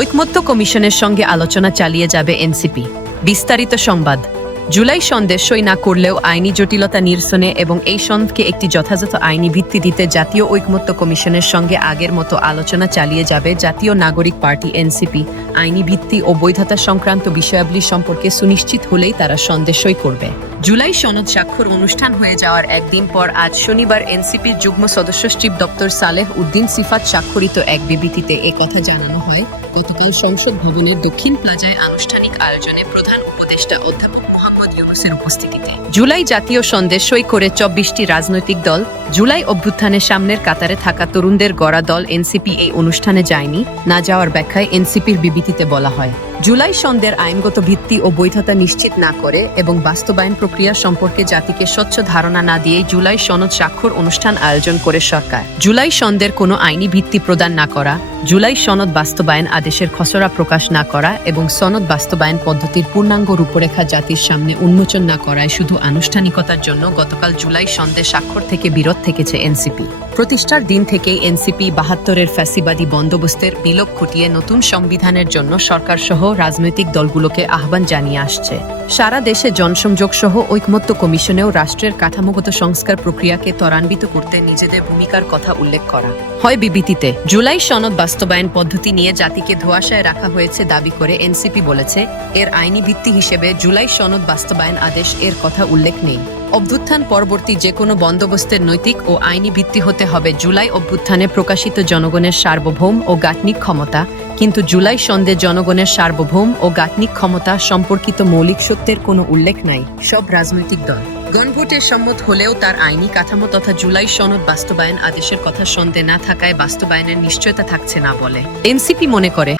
ঐকমত্য কমিশনের সঙ্গে আলোচনা চালিয়ে যাবে এনসিপি। বিস্তারিত সংবাদ। জুলাই সন্দেশ সই না করলেও আইনি জটিলতা নিরসনে এবং এই সনদকে একটি যথাযথ আইনি ভিত্তি দিতে জাতীয় ঐকমত্য কমিশনের সঙ্গে আগের মতো আলোচনা চালিয়ে যাবে জাতীয় নাগরিক পার্টি এনসিপি। আইনি ভিত্তি ও বৈধতা সংক্রান্ত বিষয়াবলী সম্পর্কে সুনিশ্চিত হলেই তারা সন্দেশই করবে। জুলাই সনদ স্বাক্ষর অনুষ্ঠান হয়ে যাওয়ার একদিন পর আজ শনিবার এনসিপির যুগ্ম সদস্য সচিব দপ্তর সালেহ উদ্দিন সিফাত স্বাক্ষরিত এক বিবৃতিতে কথা জানানো হয়। গতকাল সংসদ ভবনের দক্ষিণ প্লাজায় আনুষ্ঠানিক আয়োজনে প্রধান উপদেষ্টা অধ্যাপক মোহাম্মদ ইউনুসের উপস্থিতিতে। জুলাই জাতীয় সন্দেশ সই করে চব্বিশটি রাজনৈতিক দল জুলাই অভ্যুত্থানের সামনের কাতারে থাকা তরুণদের গড়া দল এনসিপি এই অনুষ্ঠানে যায়নি, না যাওয়ার ব্যাখ্যায় এনসিপির বিবৃতিতে বলা হয়। জুলাই সন্ধ্যের আইনগত ভিত্তি ও বৈধতা নিশ্চিত না করে এবং বাস্তবায়ন প্রক্রিয়া সম্পর্কে জাতিকে স্বচ্ছ ধারণা না দিয়ে জুলাই সনদ স্বাক্ষর অনুষ্ঠান আয়োজন করে সরকার। জুলাই সন্ধ্যের কোনো আইনি ভিত্তি প্রদান না করা জুলাই সনদ বাস্তবায়ন আদেশের খসড়া প্রকাশ না করা এবং সনদ বাস্তবায়ন পদ্ধতির পূর্ণাঙ্গ রূপরেখা জাতির সামনে উন্মোচন না করায় শুধু আনুষ্ঠানিকতার জন্য গতকাল জুলাই সন্ধ্যে স্বাক্ষর থেকে বিরত থেকেছে এনসিপি। প্রতিষ্ঠার দিন থেকেই এনসিপি বাহাত্তরের ফ্যাসিবাদী বন্দোবস্তের বিলোপ ঘটিয়ে নতুন সংবিধানের জন্য সরকার সহ রাজনৈতিক দলগুলোকে আহ্বান জানিয়ে আসছে। সারা দেশে জনসংযোগ সহ ঐকমত্য কমিশনেও রাষ্ট্রের কাঠামোগত সংস্কার প্রক্রিয়াকে ত্বরান্বিত করতে নিজেদের ভূমিকার কথা উল্লেখ করা। হয় বিবৃতিতে, জুলাই সনদ বাস্তবায়ন পদ্ধতি নিয়ে জাতিকে ধোয়াশায় রাখা হয়েছে দাবি করে এনসিপি বলেছে, এর আইনি ভিত্তি হিসেবে জুলাই সনদ বাস্তবায়ন আদেশ এর কথা উল্লেখ নেই। অভ্যুত্থান পরবর্তী যে কোনো বন্দোবস্তের নৈতিক ও আইনি ভিত্তি হতে হবে। জুলাই অভ্যুত্থানে প্রকাশিত জনগণের সার্বভৌম ও গাঠনিক ক্ষমতা। কিন্তু জুলাই সন্ধে জনগণের সার্বভৌম ও গাঠনিক ক্ষমতা সম্পর্কিত মৌলিক সত্যের কোনো উল্লেখ নাই, সব রাজনৈতিক দল। গণভোটে সম্মত হলেও তার আইনি কাঠামো তথা জুলাই সনদ বাস্তবায়ন আদেশের কথা সন্দেহ না থাকায় বাস্তবায়নের নিশ্চয়তা থাকছে না বলে। এনসিপি মনে করে